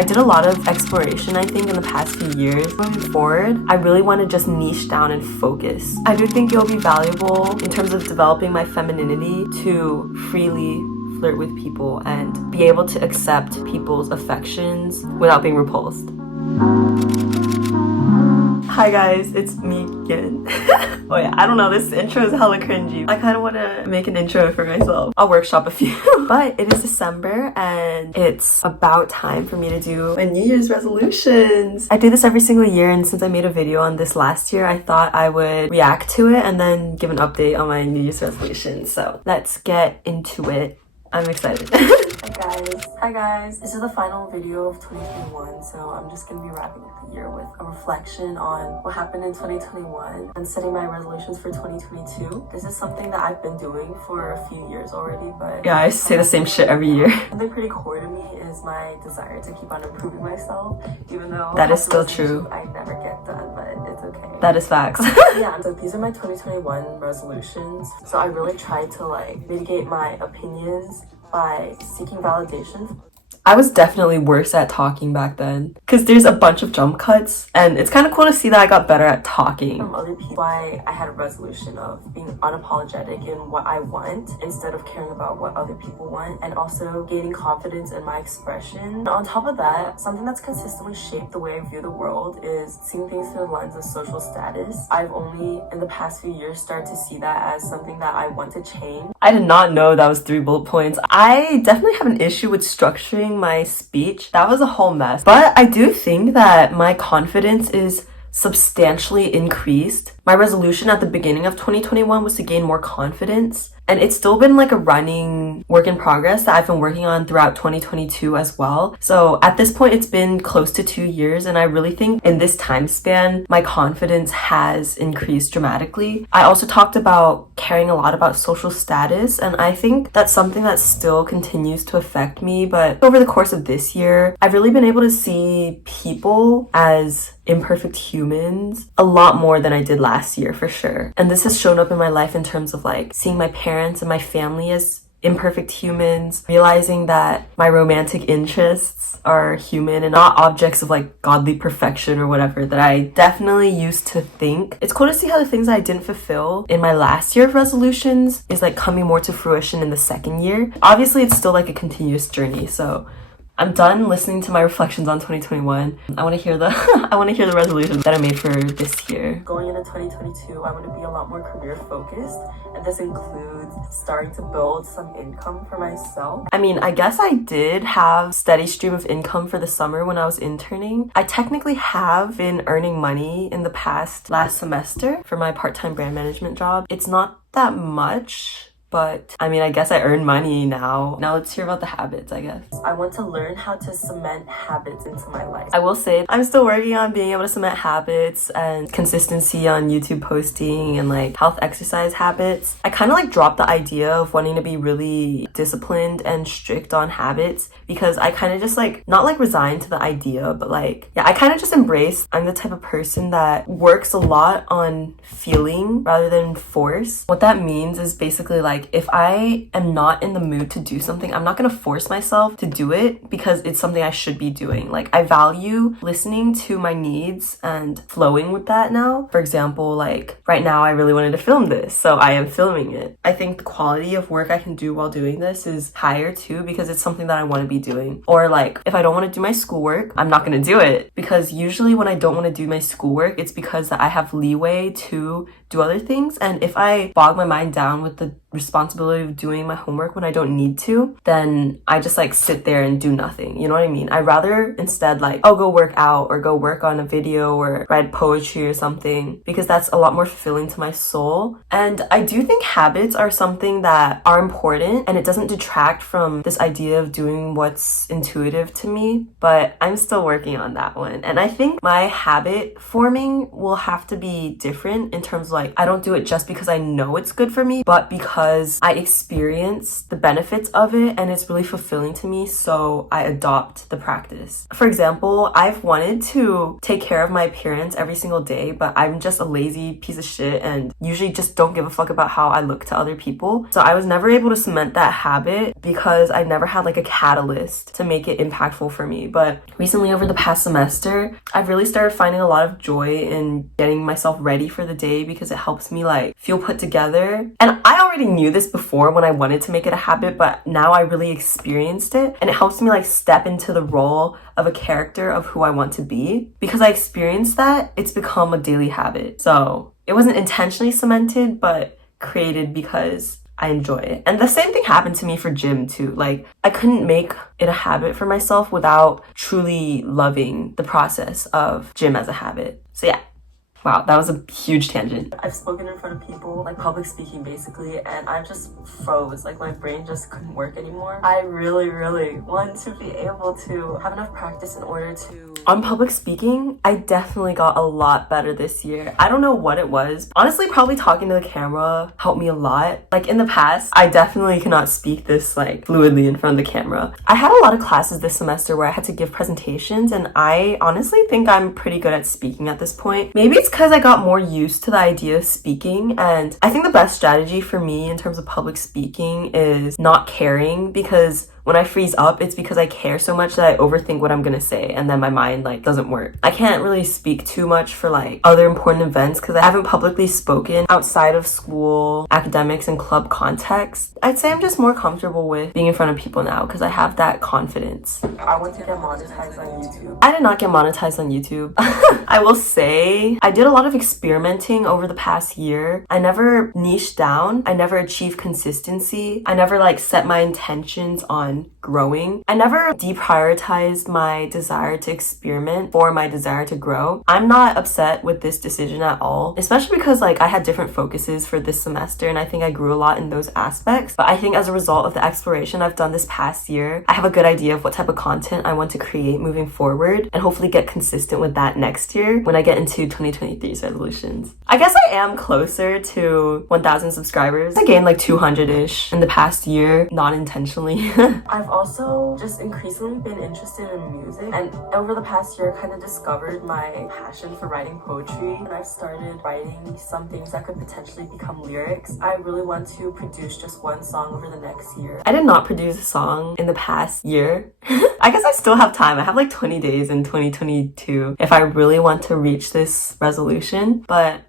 I did a lot of exploration, I think, in the past few years. Moving forward, I really want to just niche down and focus. I do think it'll be valuable in terms of developing my femininity to freely flirt with people and be able to accept people's affections without being repulsed. Hi guys, it's me again. Oh yeah, I don't know, this intro is hella cringy. I kind of want to make an intro for myself. I'll workshop a few. But it is December and it's about time for me to do my New Year's resolutions. I do this every single year, and since I made a video on this last year, I thought I would react to it and then give an update on my New Year's resolutions. So let's get into it. I'm excited. Hi guys. This is the final video of 2021, so I'm just gonna be wrapping up the year with a reflection on what happened in 2021 and setting my resolutions for 2022. This is something that I've been doing for a few years already, but yeah, I say the same shit every year. Something pretty core to me is my desire to keep on improving myself, even though that is still true. I never get done, but it's okay. That is facts. Yeah, so these are my 2021 resolutions. So I really tried to mitigate my opinions by seeking validation. I was definitely worse at talking back then because there's a bunch of jump cuts, and it's kind of cool to see that I got better at talking. From other people, why I had a resolution of being unapologetic in what I want instead of caring about what other people want, and also gaining confidence in my expression. And on top of that, something that's consistently shaped the way I view the world is seeing things through the lens of social status. I've only in the past few years started to see that as something that I want to change. I did not know that was 3 bullet points. I definitely have an issue with structuring my speech. That was a whole mess. But I do think that my confidence is substantially increased. My resolution at the beginning of 2021 was to gain more confidence. And it's still been a running work in progress that I've been working on throughout 2022 as well. So at this point, it's been close to 2 years. And I really think in this time span, my confidence has increased dramatically. I also talked about caring a lot about social status. And I think that's something that still continues to affect me. But over the course of this year, I've really been able to see people as imperfect humans a lot more than I did last year, for sure. And this has shown up in my life in terms of seeing my parents and my family as imperfect humans, realizing that my romantic interests are human and not objects of godly perfection or whatever that I definitely used to think. It's cool to see how the things I didn't fulfill in my last year of resolutions is coming more to fruition in the second year. Obviously, it's still a continuous journey, so I'm done listening to my reflections on 2021. I want to hear the resolutions that I made for this year. Going into 2022, I want to be a lot more career focused, and this includes starting to build some income for myself. I mean, I guess I did have steady stream of income for the summer when I was interning. I technically have been earning money in the last semester for my part-time brand management job. It's not that much, but I mean, I guess I earn money now. Now let's hear about the habits, I guess. I want to learn how to cement habits into my life. I will say I'm still working on being able to cement habits and consistency on YouTube posting and health exercise habits. I kind of dropped the idea of wanting to be really disciplined and strict on habits because I kind of just not resigned to the idea, but yeah, I kind of just embraced. I'm the type of person that works a lot on feeling rather than force. What that means is basically if I am not in the mood to do something, I'm not going to force myself to do it because it's something I should be doing. I value listening to my needs and flowing with that now. For example, right now I really wanted to film this, so I am filming it. I think the quality of work I can do while doing this is higher too because it's something that I want to be doing. Or if I don't want to do my schoolwork, I'm not going to do it, because usually when I don't want to do my schoolwork, it's because I have leeway to do other things. And if I bog my mind down with the responsibility of doing my homework when I don't need to, then I just sit there and do nothing. You know what I mean? I'd rather instead go work out or go work on a video or write poetry or something, because that's a lot more fulfilling to my soul. And I do think habits are something that are important, and it doesn't detract from this idea of doing what's intuitive to me, but I'm still working on that one. And I think my habit forming will have to be different in terms of I don't do it just because I know it's good for me, but because because I experience the benefits of it and it's really fulfilling to me, so I adopt the practice. For example, I've wanted to take care of my appearance every single day, but I'm just a lazy piece of shit and usually just don't give a fuck about how I look to other people. So I was never able to cement that habit because I never had like a catalyst to make it impactful for me. But recently, over the past semester, I've really started finding a lot of joy in getting myself ready for the day because it helps me like feel put together. And I already knew this before when I wanted to make it a habit, but now I really experienced it and it helps me like step into the role of a character of who I want to be. Because I experienced that, it's become a daily habit. So it wasn't intentionally cemented, but created because I enjoy it. And the same thing happened to me for gym too. Like, I couldn't make it a habit for myself without truly loving the process of gym as a habit. So yeah. Wow, that was a huge tangent. I've spoken in front of people, like public speaking basically, and I just froze. Like my brain just couldn't work anymore. I really want to be able to have enough practice in order to... On public speaking, I definitely got a lot better this year. I don't know what it was. Honestly, probably talking to the camera helped me a lot. Like in the past, I definitely cannot speak this like fluidly in front of the camera. I had a lot of classes this semester where I had to give presentations, and I honestly think I'm pretty good at speaking at this point. Maybe it's because I got more used to the idea of speaking, and I think the best strategy for me in terms of public speaking is not caring, because when I freeze up, it's because I care so much that I overthink what I'm gonna say and then my mind like doesn't work. I can't really speak too much for like other important events because I haven't publicly spoken outside of school, academics, and club context. I'd say I'm just more comfortable with being in front of people now because I have that confidence. I want to get monetized on YouTube. I did not get monetized on YouTube. I will say I did a lot of experimenting over the past year. I never niched down. I never achieved consistency. I never like set my intentions on growing. I never deprioritized my desire to experiment for my desire to grow. I'm not upset with this decision at all, especially because like I had different focuses for this semester and I think I grew a lot in those aspects. But I think as a result of the exploration I've done this past year, I have a good idea of what type of content I want to create moving forward and hopefully get consistent with that next year when I get into 2023's resolutions. I guess I am closer to 1,000 subscribers. I gained like 200-ish in the past year, not intentionally. I've also just increasingly been interested in music, and over the past year I kind of discovered my passion for writing poetry, and I've started writing some things that could potentially become lyrics. I really want to produce just one song over the next year. I did not produce a song in the past year. I guess I still have time. I have like 20 days in 2022 if I really want to reach this resolution, but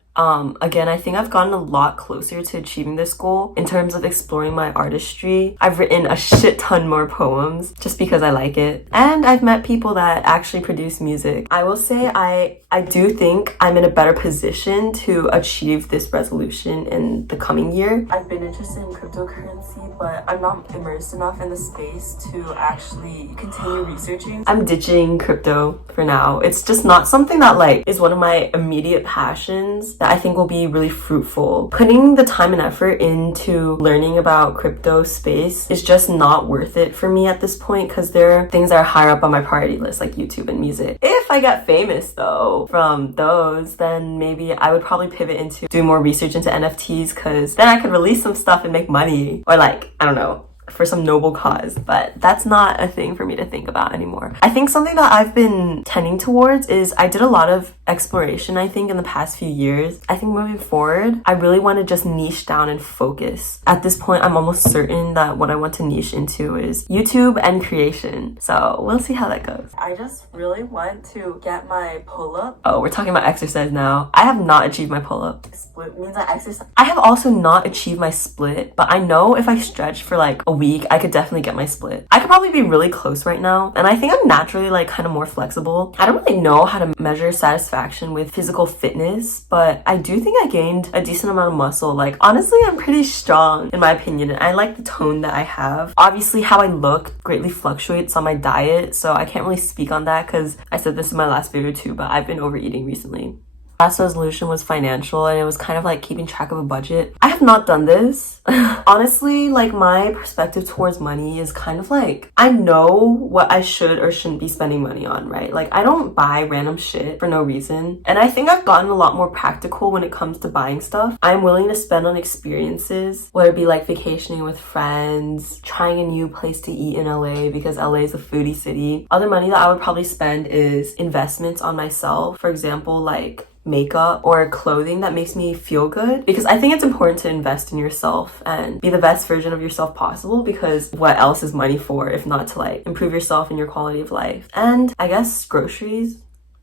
again, I think I've gotten a lot closer to achieving this goal in terms of exploring my artistry. I've written a shit ton more poems just because I like it. And I've met people that actually produce music. I will say I do think I'm in a better position to achieve this resolution in the coming year. I've been interested in cryptocurrency, but I'm not immersed enough in the space to actually continue researching. I'm ditching crypto for now. It's just not something that like is one of my immediate passions that I think will be really fruitful. Putting the time and effort into learning about crypto space is just not worth it for me at this point because there are things that are higher up on my priority list like YouTube and music. If I get famous though from those, then maybe I would probably pivot into doing more research into NFTs because then I could release some stuff and make money, or like, I don't know, for some noble cause, but that's not a thing for me to think about anymore. I think something that I've been tending towards is I did a lot of exploration, I think, in the past few years. I think moving forward, I really want to just niche down and focus. At this point, I'm almost certain that what I want to niche into is YouTube and creation. So we'll see how that goes. I just really want to get my pull-up. Oh, we're talking about exercise now. I have not achieved my pull-up. Split means I exercise. I have also not achieved my split, but I know if I stretch for like a week, I could definitely get my split. I could probably be really close right now, and I think I'm naturally like kind of more flexible. I don't really know how to measure satisfaction with physical fitness, but I do think I gained a decent amount of muscle. Like honestly, I'm pretty strong in my opinion, and I like the tone that I have. Obviously, how I look greatly fluctuates on my diet, so I can't really speak on that because I said this in my last video too, but I've been overeating recently. Last resolution was financial, and it was kind of like keeping track of a budget. I have not done this. Honestly, like my perspective towards money is kind of like, I know what I should or shouldn't be spending money on, right? Like I don't buy random shit for no reason. And I think I've gotten a lot more practical when it comes to buying stuff. I'm willing to spend on experiences, whether it be like vacationing with friends, trying a new place to eat in LA because LA is a foodie city. Other money that I would probably spend is investments on myself. For example, like makeup or clothing that makes me feel good, because I think it's important to invest in yourself and be the best version of yourself possible, because what else is money for if not to like improve yourself and your quality of life. And I guess groceries.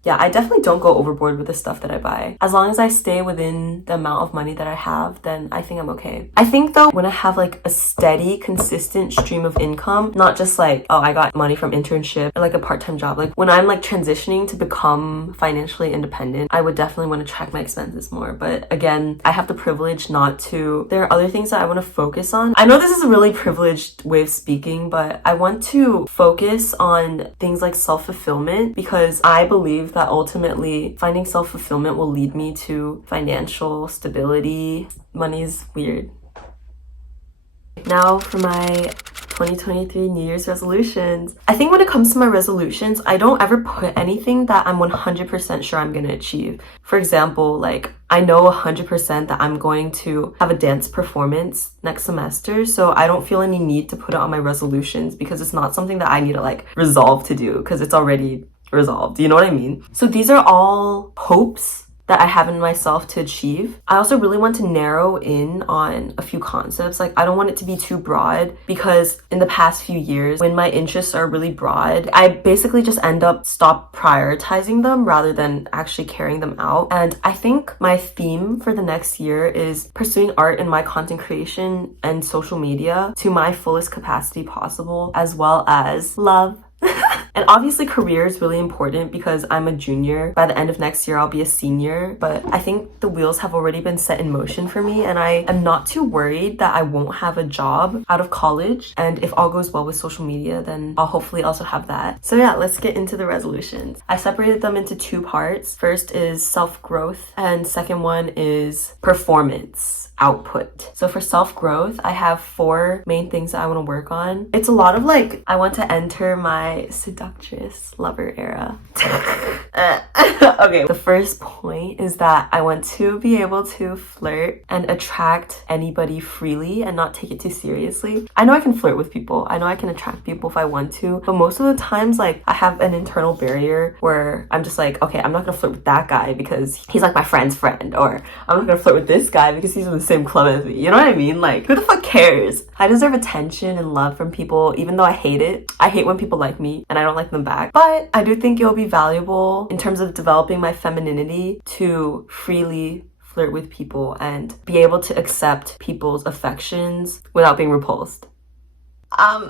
Yeah, I definitely don't go overboard with the stuff that I buy. As long as I stay within the amount of money that I have, then I think I'm okay. I think though, when I have like a steady, consistent stream of income, not just like, oh, I got money from internship or like a part-time job. Like when I'm like transitioning to become financially independent, I would definitely want to track my expenses more. But again, I have the privilege not to. There are other things that I want to focus on. I know this is a really privileged way of speaking, but I want to focus on things like self-fulfillment, because I believe that ultimately finding self-fulfillment will lead me to financial stability. Money's weird. Now for my 2023 New Year's resolutions. I think when it comes to my resolutions, I don't ever put anything that I'm 100% sure I'm gonna achieve. For example, like I know 100% that I'm going to have a dance performance next semester, so I don't feel any need to put it on my resolutions, because it's not something that I need to like resolve to do, because it's already resolved. You know what I mean? So these are all hopes that I have in myself to achieve. I also really want to narrow in on a few concepts. Like I don't want it to be too broad, because in the past few years, when my interests are really broad, I basically just end up stop prioritizing them rather than actually carrying them out. And I think my theme for the next year is pursuing art in my content creation and social media to my fullest capacity possible, as well as love. And obviously career is really important, because I'm a junior. By the end of next year, I'll be a senior. But I think the wheels have already been set in motion for me, and I am not too worried that I won't have a job out of college. And if all goes well with social media, then I'll hopefully also have that. So yeah, let's get into the resolutions. I separated them into two parts. First is self-growth, and second one is performance output. So for self-growth, I have 4 main things that I want to work on. It's a lot of like, I want to enter my seductress lover era. Okay, the first point is that I want to be able to flirt and attract anybody freely and not take it too seriously. I know I can flirt with people. I know I can attract people if I want to, but most of the times, like, I have an internal barrier where I'm just like, okay, I'm not gonna flirt with that guy because he's like my friend's friend, or I'm not gonna flirt with this guy because he's in the same club as me. You know what I mean? Like, who the fuck cares? I deserve attention and love from people, even though I hate it. I hate when people like me and I don't like them back. But I do think it'll be valuable in terms of developing my femininity to freely flirt with people and be able to accept people's affections without being repulsed.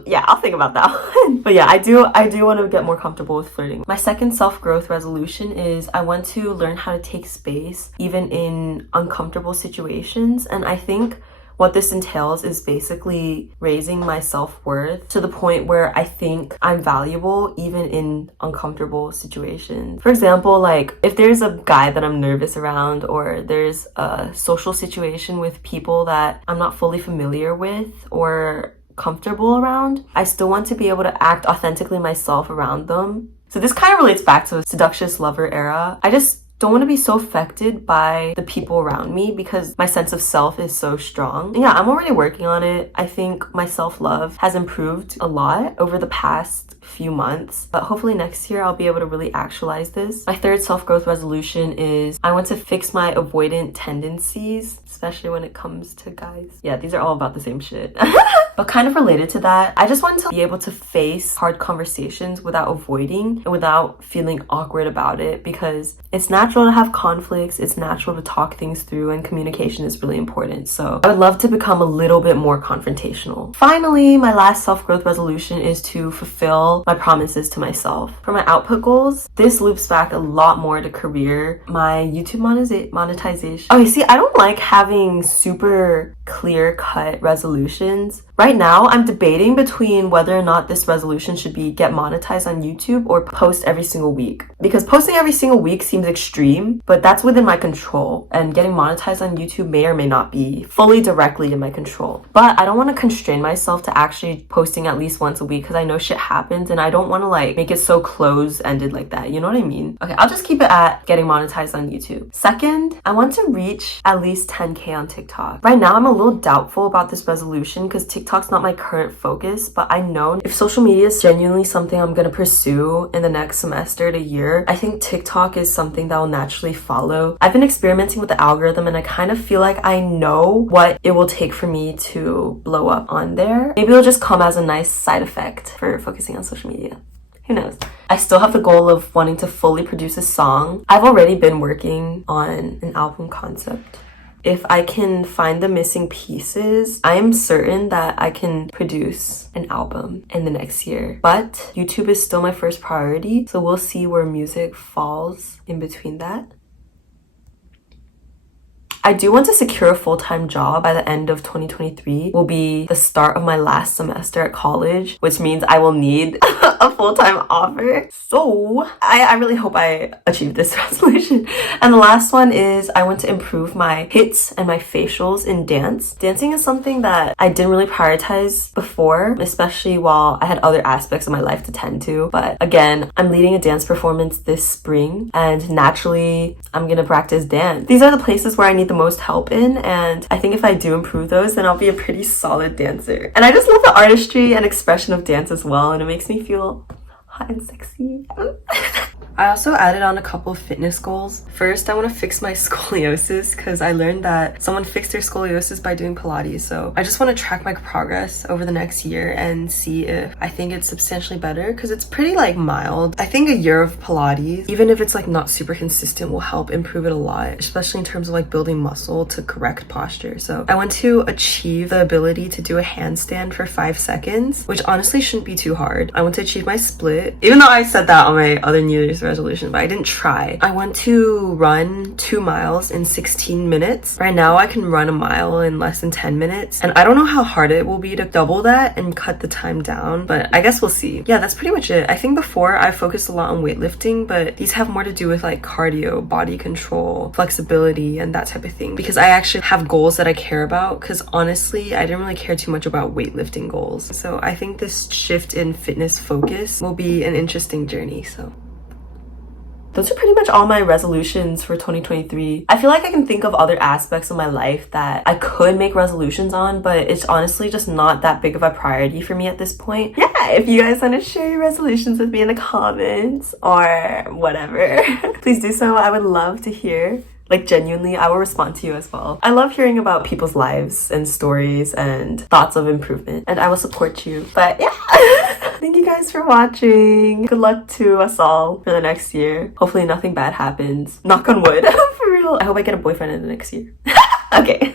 Yeah, I'll think about that one. But yeah, I do want to get more comfortable with flirting. My second self-growth resolution is I want to learn how to take space even in uncomfortable situations. And I think what this entails is basically raising my self-worth to the point where I think I'm valuable even in uncomfortable situations. For example, like if there's a guy that I'm nervous around, or there's a social situation with people that I'm not fully familiar with or comfortable around, I still want to be able to act authentically myself around them. So this kind of relates back to the seductress lover era. I just don't want to be so affected by the people around me because my sense of self is so strong. And yeah, I'm already working on it. I think my self-love has improved a lot over the past few months, but hopefully next year I'll be able to really actualize this. My third self-growth resolution is I want to fix my avoidant tendencies, especially when it comes to guys. Yeah, these are all about the same shit. But kind of related to that, I just want to be able to face hard conversations without avoiding and without feeling awkward about it, because it's natural to have conflicts, it's natural to talk things through, and communication is really important. So I would love to become a little bit more confrontational. Finally, my last self-growth resolution is to fulfill my promises to myself. For my output goals, this loops back a lot more to career, my YouTube monetization. Okay, see, I don't like having super clear-cut resolutions Right now, I'm debating between whether or not this resolution should be get monetized on YouTube or post every single week. Because posting every single week seems extreme, but that's within my control. And getting monetized on YouTube may or may not be fully directly in my control. But I don't want to constrain myself to actually posting at least once a week because I know shit happens and I don't want to like make it so close-ended like that. You know what I mean? Okay, I'll just keep it at getting monetized on YouTube. Second, I want to reach at least 10K on TikTok. Right now, I'm a little doubtful about this resolution because TikTok's not my current focus, but I know if social media is genuinely something I'm gonna pursue in the next semester to year, I think TikTok is something that will naturally follow. I've been experimenting with the algorithm and I kind of feel like I know what it will take for me to blow up on there. Maybe it'll just come as a nice side effect for focusing on social media. Who knows? I still have the goal of wanting to fully produce a song. I've already been working on an album concept. If I can find the missing pieces, I am certain that I can produce an album in the next year. But YouTube is still my first priority, so we'll see where music falls in between that. I do want to secure a full-time job by the end of 2023. Will be the start of my last semester at college, which means I will need a full-time offer. So I really hope I achieve this resolution. And the last one is I want to improve my hits and my facials in dance. Dancing is something that I didn't really prioritize before, especially while I had other aspects of my life to tend to. But again, I'm leading a dance performance this spring and naturally I'm gonna practice dance. These are the places where I need the most help in, and I think if I do improve those, then I'll be a pretty solid dancer. And I just love the artistry and expression of dance as well, and it makes me feel hot and sexy. I also added on a couple of fitness goals. First, I want to fix my scoliosis because I learned that someone fixed their scoliosis by doing Pilates. So I just want to track my progress over the next year and see if I think it's substantially better because it's pretty like mild. I think a year of Pilates, even if it's like not super consistent, will help improve it a lot, especially in terms of like building muscle to correct posture. So I want to achieve the ability to do a handstand for 5 seconds, which honestly shouldn't be too hard. I want to achieve my split, even though I said that on my other New Year's resolution, but I didn't try. I want to run 2 miles in 16 minutes. Right now I can run a mile in less than 10 minutes, and I don't know how hard it will be to double that and cut the time down, but I guess we'll see. Yeah, that's pretty much it. I think before I focused a lot on weightlifting, but these have more to do with like cardio, body control, flexibility, and that type of thing, because I actually have goals that I care about, because honestly I didn't really care too much about weightlifting goals. So I think this shift in fitness focus will be an interesting journey. So those are pretty much all my resolutions for 2023. I feel like I can think of other aspects of my life that I could make resolutions on, but it's honestly just not that big of a priority for me at this point. Yeah, if you guys want to share your resolutions with me in the comments or whatever, please do so. I would love to hear. Like genuinely, I will respond to you as well. I love hearing about people's lives and stories and thoughts of improvement, and I will support you. But yeah, thank you guys for watching. Good luck to us all for the next year. Hopefully nothing bad happens. Knock on wood. For real. I hope I get a boyfriend in the next year. Okay,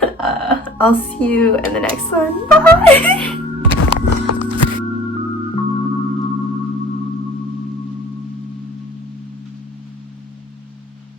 I'll see you in the next one. Bye!